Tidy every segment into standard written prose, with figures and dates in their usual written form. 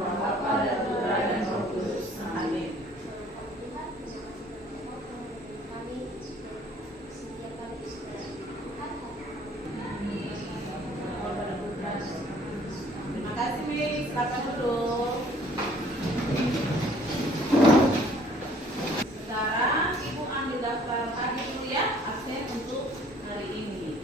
Bapa dan Putra dan Roh Kudus. Amin. Terima kasih, Miss. Silakan duduk. Sekarang Ibu ambil daftar tadi dulu ya, absen untuk hari ini.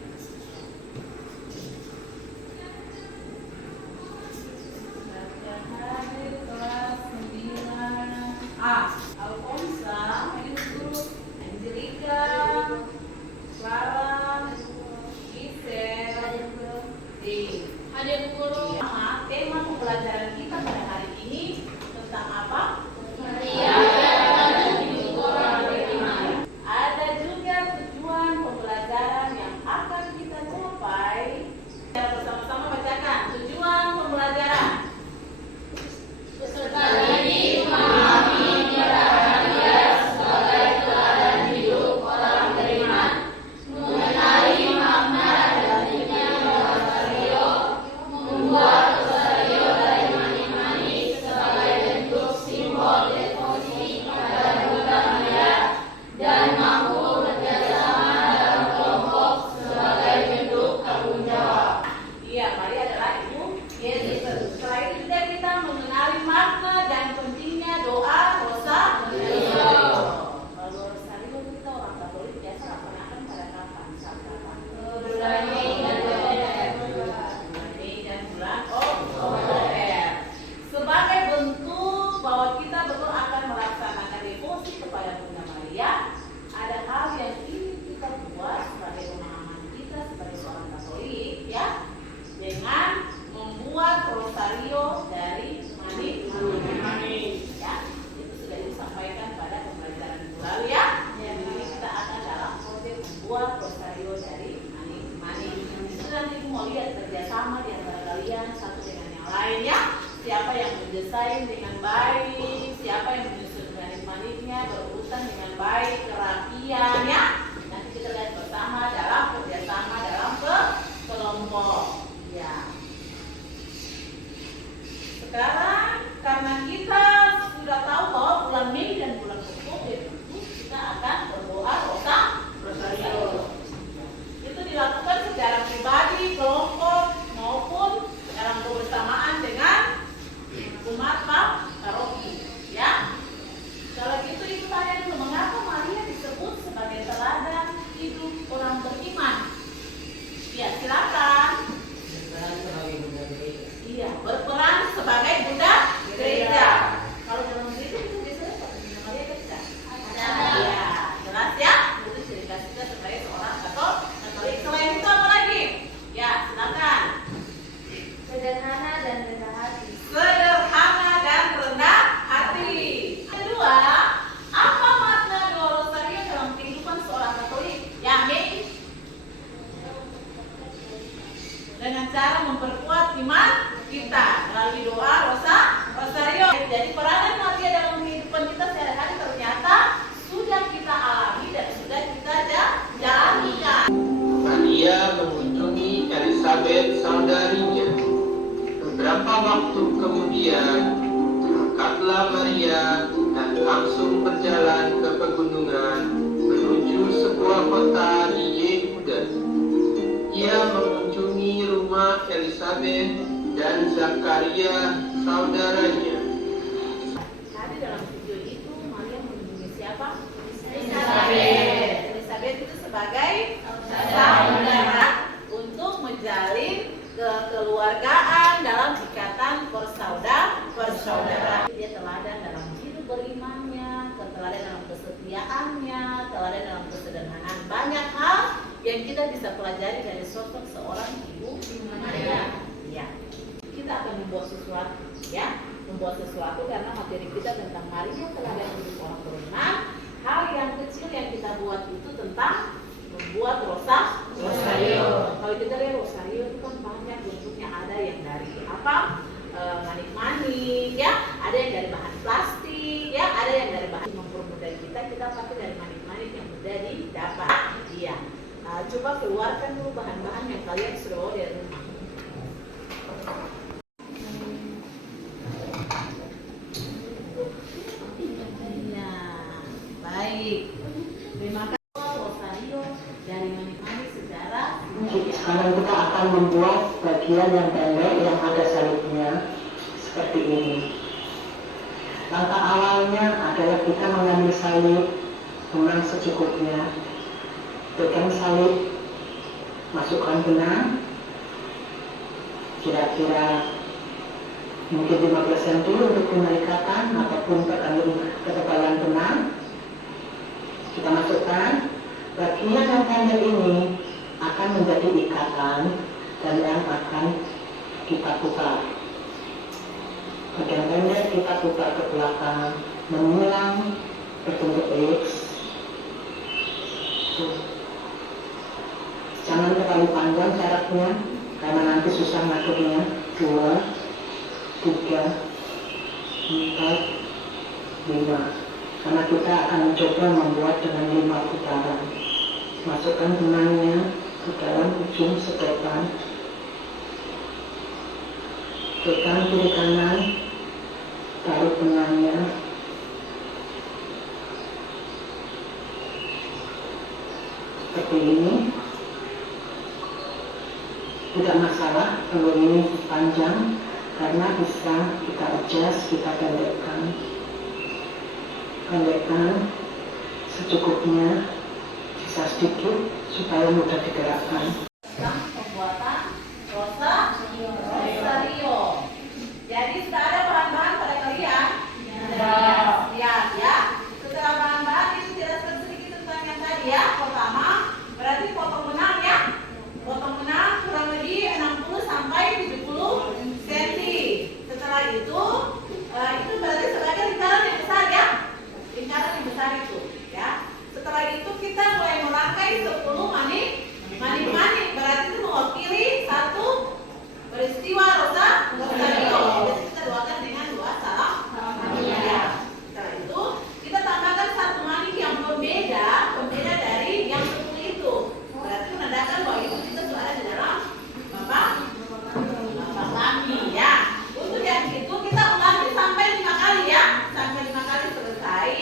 Hadir kelas 9A. Alfonsa, Yusuf, Angelika, Clara, Giselle, Hadir guru. Tema pembelajaran kita pada hari ini tentang apa? Ada juga tujuan pembelajaran yang akan kita capai. Kita bersama-sama bacakan tujuan pembelajaran. Peserta didik memahami peran dia sebagai teladan hidup orang beriman, mengenali makna dan nilai Rosario, membuat Rosario dari manik-manik sebagai bentuk simbol devosi pada Bunda Maria, dan mampu bekerjasama dalam kelompok sebagai bentuk tanggung jawab. Iya, Maria adalah ibu Yesus. Setelah itu juga kita mengenali makna dan pentingnya doa Rosario. Kalau doa Rosario kita orang Katolik biasa laksanakan pada kapan? Saat kapan? Bulan Mei dan bulan Oktober. Sebagai bentuk bahwa kita betul akan melaksanakan devosi kepada Bunda Maria, ada hal yang ingin kita buat sebagai pemahaman kita sebagai seorang Katolik, ya, dengan membuat rosario dari manik-manik, ya. Itu sudah disampaikan pada pembelajaran minggu lalu, ya. Jadi kita akan dalam proses membuat rosario dari manik-manik. Itu nanti Ibu mau lihat kerjasama di antara kalian satu dengan yang lain, ya. Siapa yang mendesain dengan baik, siapa yang menyusun manik-maniknya berurutan dengan baik, kerapian, ya. Nanti kita lihat bersama dalam kerjasama dalam kelompok, ya. Sekarang karena kita sudah tahu bahwa bulan Mei dan bulan Oktober itu kita akan berdoa rosario. Itu dilakukan secara pribadi, kelompok maupun dalam kebersamaan dengan umat paroki, ya. Kalau gitu Ibu tanya dulu, mengapa Maria disebut sebagai teladan hidup orang beriman? Ya, silakan. Iya, berperan sebagai Bunda Gereja. Kalau dalam gereja itu biasanya pakai Bunda Maria kan? Iya, jelas ya. Itu ciri khas kita sebagai seorang Katolik. Selain itu apa lagi? Ya, silakan. sederhana dan rendah hati. Sederhana dan rendah hati. Kedua, apa makna doa rosario dalam kehidupan seorang Katolik? Ya, Mei. Dengan cara memperkuat iman kita melalui doa rosario. Jadi peranan Maria dalam kehidupan kita sehari-hari ternyata sudah kita alami dan sudah kita jalanikan. Maria mengunjungi Elizabeth saudarinya. Beberapa waktu kemudian, berangkatlah Maria dan langsung berjalan ke pegunungan menuju sebuah kota di Yehuda. Ia mengunjungi rumah Elizabeth dan Zakaria saudaranya. Tadi dalam video itu Maria mengunjungi siapa? Elizabeth. Elizabeth itu sebagai saudara untuk menjalin kekeluargaan dalam ikatan persaudaraan. Dia teladan dalam hidup berimannya, teladan dalam kesetiaannya, teladan dalam kesederhanaan. Banyak hal yang kita bisa pelajari dari sosok seorang Ibu Maria. Ya, kita akan membuat sesuatu, ya, membuat sesuatu karena materi kita tentang Maria teladan hidup orang beriman. Hal yang kecil yang kita buat itu tentang membuat rosario. Kalau kita lihat rosario itu kan banyak bentuknya, ada yang dari apa? Manik-manik, ya, ada yang dari bahan plastik, ya, ada yang dari bahan mempermudah kita pakai dari manik-manik yang mudah didapat. Iya. Coba keluarkan dulu bahan-bahan yang kalian sudah bawa dari rumah. Ya, baik. Terima kasih Rosario dari Menikmati Sejarah. Sekarang kita akan membuat bagian yang pendek yang ada salibnya seperti ini. Langkah awalnya adalah kita mengambil salib benang secukupnya. Pegang salib, masukkan benang, kira-kira mungkin 15 cm untuk benang ikatan ataupun tergantung ketebalan benang. Kita masukkan. Bagian yang pendek ini akan menjadi ikatan dan yang akan kita putar. Bagian pendek kita putar ke belakang, mengulang berbentuk X. Jangan terlalu panjang jaraknya, karena nanti susah ngaturnya. 2, 3, 4, 5. Karena kita akan mencoba membuat dengan 5 putaran. Masukkan benangnya ke dalam ujung sedotan. Pegang kiri kanan, taruh benangnya. Seperti ini. Tidak masalah kalau ini panjang, karena bisa kita adjust, kita pendekkan secukupnya, sisa sedikit supaya mudah digerakkan. Tentang pembuatan Rosario. Jadi sudah ada bahan-bahan pada kalian? Lihat ya. Setelah bahan-bahan itu jelaskan sedikit tentang yang tadi ya. Pertama, berarti potong benang ya. Potong benang kurang lebih 60 sampai 70 cm. Setelah itu berarti sebagai lingkaran yang besar ya. Lingkaran yang besar itu ya. Setelah itu kita mulai merangkai 10 manik-manik. Berarti itu mewakili satu peristiwa Rosario. Jadi kita doakan dengan doa salam Maria. Setelah itu kita tambahkan satu manik yang berbeda dari yang 10 itu. Berarti menandakan bahwa itu kita sudah ada di dalam Bapak kami ya. Untuk yang itu kita ulangi sampai 5 kali ya. Sampai 5 kali selesai.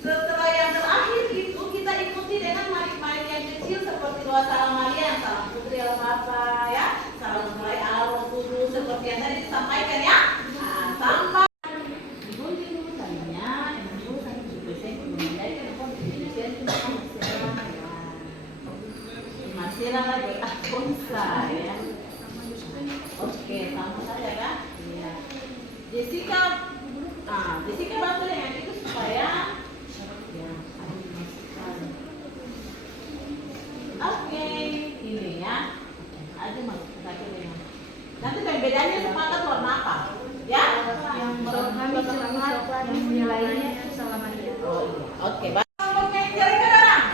Setelah yang terakhir itu kita ikuti dengan manik-manik yang kecil seperti doa salam Maria, yang salam putri Allah Bapa ya, salam mulai Allah Kudus seperti yang tadi disampaikan ya. Nah, sampai digunting dulu talinya, yang dulu tadi dibersihkan kemudian telepon ini dan masih lagi Alfonsa ya. Oke, sama saja kan? Iya. Jessica bantu dengan itu supaya Oke, ini ya. Aduh mas, nanti bedanya sepakat warna apa? Ya? Yang kami coklat, yang nilainya itu salam Maria. Oh iya. Oke, baik. Oke, cari ke orang.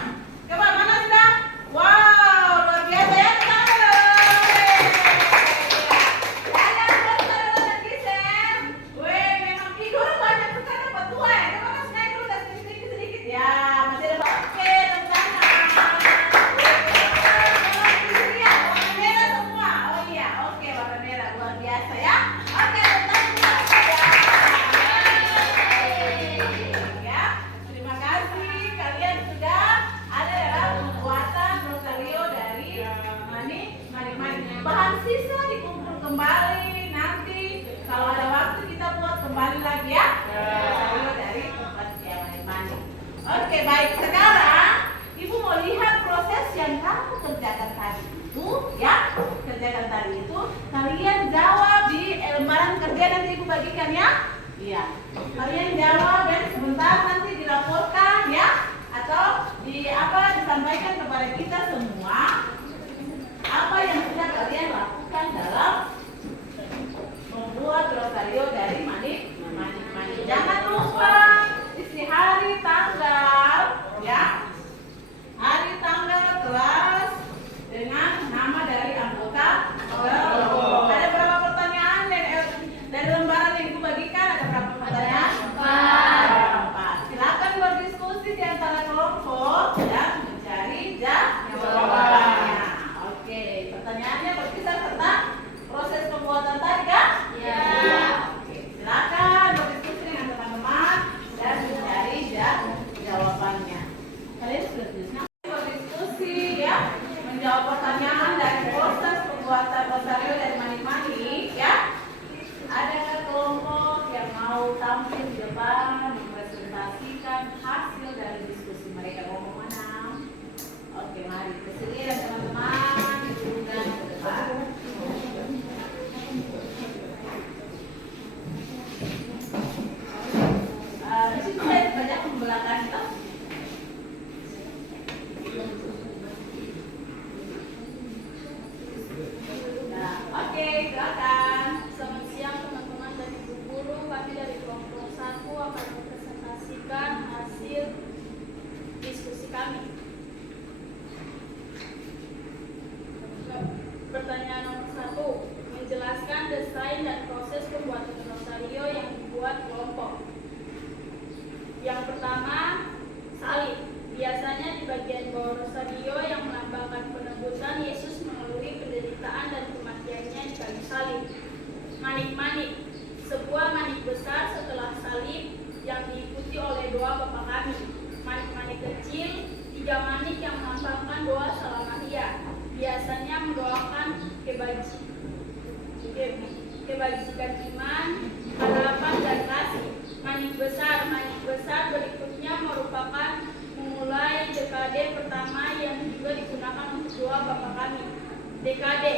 Coba mana sudah? Wow, luar biasa ya. Memang tidur banyak sekali dapat 2 ya. Coba mas naik dulu sedikit. Ya, masih ada. Oke, tentang bahan sisa dikumpul kembali, nanti kalau ada waktu kita buat kembali lagi ya. Rosario dari tempat yang manik. Oke, baik. Sekarang Ibu mau lihat proses yang kamu kerjakan tadi itu ya. Kerjakan tadi itu kalian jawab di lembaran kerja, nanti Ibu bagikan ya. Iya. Kalian jawab dan sebentar nanti dilaporkan ya, atau disampaikan kepada kita semua apa yang sudah kalian lakukan dalam membuat Rosario dari manik. Jangan lupa isi hari, tanggal ya, hari, tanggal, kelas dengan nama dari anggota. Ada berapa pertanyaan dari lembaran yang Ibu bagikan? Ada berapa pertanyaan? 4. Silakan berdiskusi di antara kelompok dan mencari jawabannya. Oke, pertanyaan desain dan proses pembuatan rosario yang dibuat kelompok. Yang pertama, salib. Biasanya di bagian bawah rosario yang melambangkan penebusan Yesus melalui penderitaan dan kematiannya di kayu salib. Manik-manik. Sebuah manik besar setelah salib yang diikuti oleh doa Bapa Kami. Manik-manik kecil, 3 manik yang melambangkan doa Salam Maria. Biasanya mendoakan kebajikan iman, harapan, dan kasih. Manik besar berikutnya merupakan memulai dekade pertama yang juga digunakan untuk doa Bapa Kami. Dekade.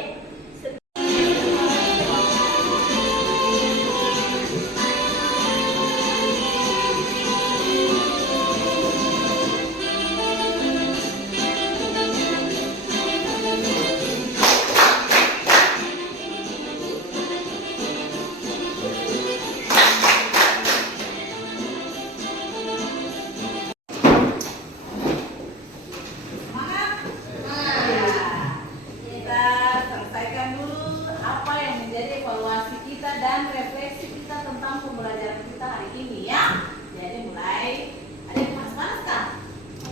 Kita selesaikan dulu apa yang menjadi evaluasi kita dan refleksi kita tentang pembelajaran kita hari ini ya. Jadi mulai, ada yang panas-panas kan?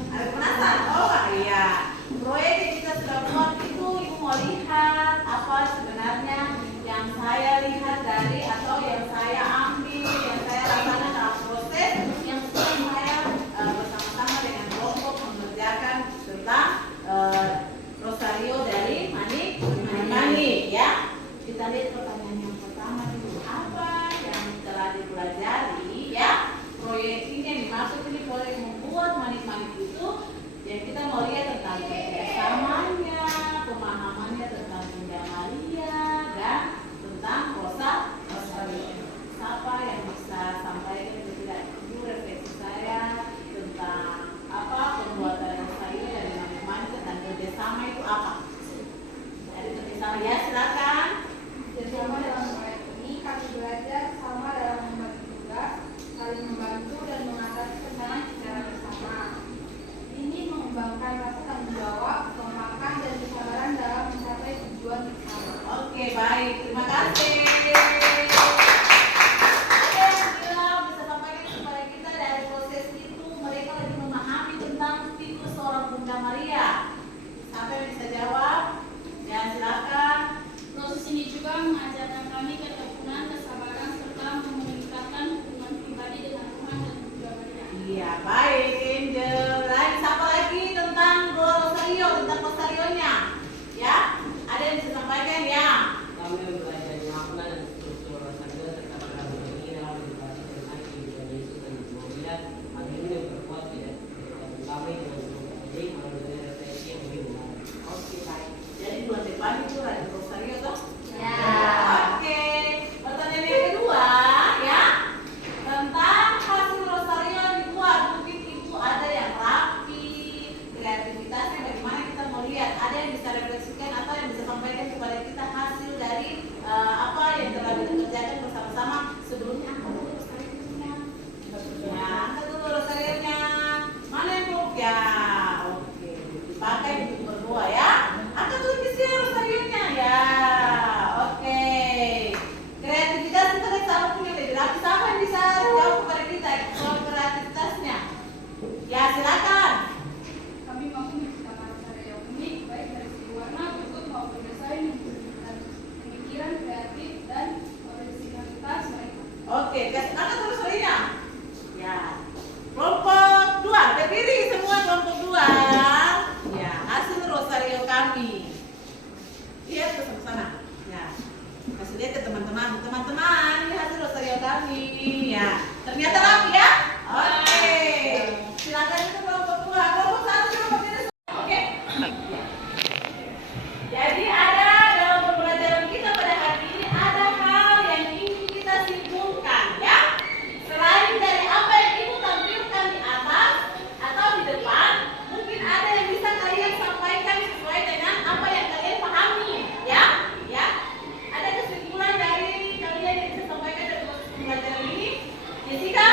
Ada yang penasaran? Oh iya, proyek yang kita sudah buat itu ibu mau lihat apa sebenarnya yang saya lihat dari atau yang saya ambil, yang saya rasakan dalam proses yang sedang saya bersama-sama dengan kelompok mengerjakan tentang rosario dari manik ya. Kita lihat pertanyaan yang pertama dulu, apa yang telah dipelajari ya. Proyek ini yang dimaksud ini proyek membuat manik-manik itu ya, kita mau lihat tentang kerjasamanya, pemahamannya tentang Bunda Maria dan tentang rosario. Siapa yang bisa sampaikan kepada ibu refleksi saya tentang apa pembuatan rosario dari manik-manik, tentang kerjasama itu apa? Dari kerjasama ya, silakan. Bersama dalam proyek ini kami belajar sama dalam membagi tugas, saling membantu dan mengatasi tantangan secara bersama. Ini mengembangkan rasa tanggung jawab, kekompakan dan kesabaran dalam mencapai tujuan bersama. Oke, baik, terima kasih. Ada yang bilang bisa sampaikan kepada kita dari proses itu mereka lebih memahami tentang tipe seorang Bunda Maria. Siapa yang bisa jawab? Ya, silakan. Proses ini juga mengajarkan kami ketekunan, kesabaran, serta meningkatkan hubungan pribadi dengan Tuhan dan Bunda Maria. Iya, baik, Angel. Lagi siapa lagi tentang rosario, tentang rosarionya? Ya, ada yang bisa sampaikan ya? Kami mempelajari makna dan struktur rosario serta peran ini dalam edukasi tentang kehidupan Yesus dan Ibu Maria. Hal ini memperkuat kedekatan kami dengan Bunda Maria melalui refleksi yang lebih menarik. Oke, baik. Jadi bulan depan itu ada rosario toh? Ya. Oke. Pertanyaan yang kedua ya, tentang hasil rosario yang dibuat. Mungkin ibu ada yang rapi, kreativitasnya bagaimana, kita mau lihat. Ada yang bisa refleksikan atau yang bisa sampaikan kepada kita hasil dari apa yang telah dikerjakan bersama-sama sebelumnya. Angkat dulu rosarionya. Ya, angkat dulu rosarionya. Mana yang belum? Ya, oke. Dipakai untuk berdoa ya. Angkat dulu kisian rosarionya ya. Oke. Kreativitas kita kan sama punya lebih rapi. Siapa yang bisa jawab kepada kita soal kreativitasnya? Ya, silakan. Kami mampu menciptakan rosario unik, baik dari segi warna, bentuk maupun desain yang menunjukkan pemikiran kreatif dan originalitas mereka. Oke, kasih angkat dulu rosarionya. Ya. Kelompok 2, berdiri semua kelompok 2. Ya, hasil rosario kami. Lihat ke sana. Ya. Kasih lihat ke teman-teman. Teman-teman, ini hasil rosario kami. Ya. Ternyata rapi ya? Oke. Silakan itu kelompok 2. Kelompok 1 juga berdiri semua. Oke. Ya. Jadi ada dalam pembelajaran kita pada hari ini ada hal yang ingin kita simpulkan ya. Selain dari apa yang ibu tampilkan di atas atau di depan, mungkin ada yang bisa kalian sampaikan sesuai dengan apa yang kalian pahami ya. Ya. Ada kesimpulan dari kalian yang bisa sampaikan dari proses pembelajaran ini? Jessica?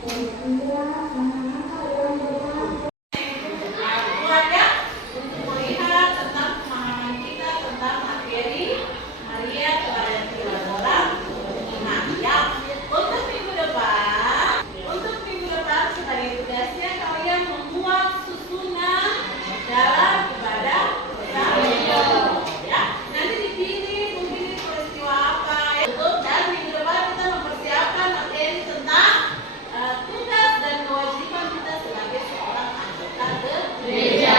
Keluarga untuk melihat tentang pemahaman kita tentang materi Maria Teladan Kita dalam iman. Ya, untuk minggu depan sebagai tugasnya kalian membuat susunan dalam ibadah Sario. Ya, nanti dipilih mungkin ini peristiwa apa. Dan minggu depan kita mempersiapkan materi tentang tugas dan kewajiban kita sebagai seorang anggota gereja.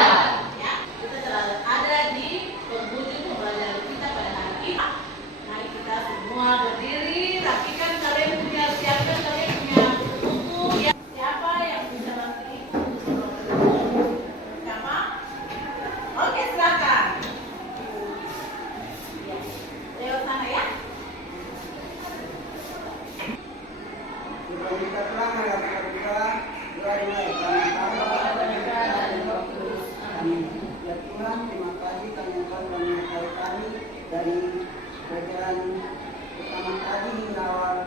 Ya, kita telah ada di penghujung pembelajaran kita pada hari ini. Mari kita semua berdiri, rapikan kalian punya, siapkan kalian punya buku. Ya, siapa yang bisa bantu ibu untuk berdoa? Siapa? Oke, silakan. Ya, lewat sana ya. Kita telah melakukan doa Ya Tuhan, terima kasih kami akan menyertai kami dari kerajaan pertama kali hingga awal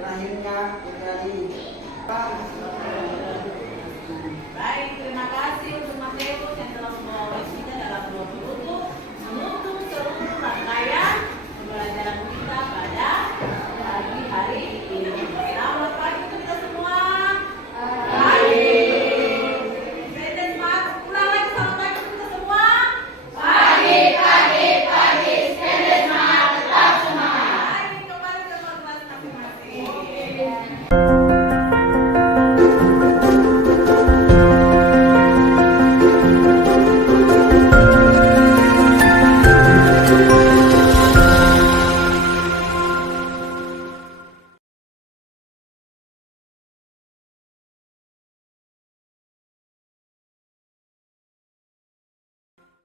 lahirnya kerajaan ini. Baik, terima kasih untuk Mateus yang telah membawa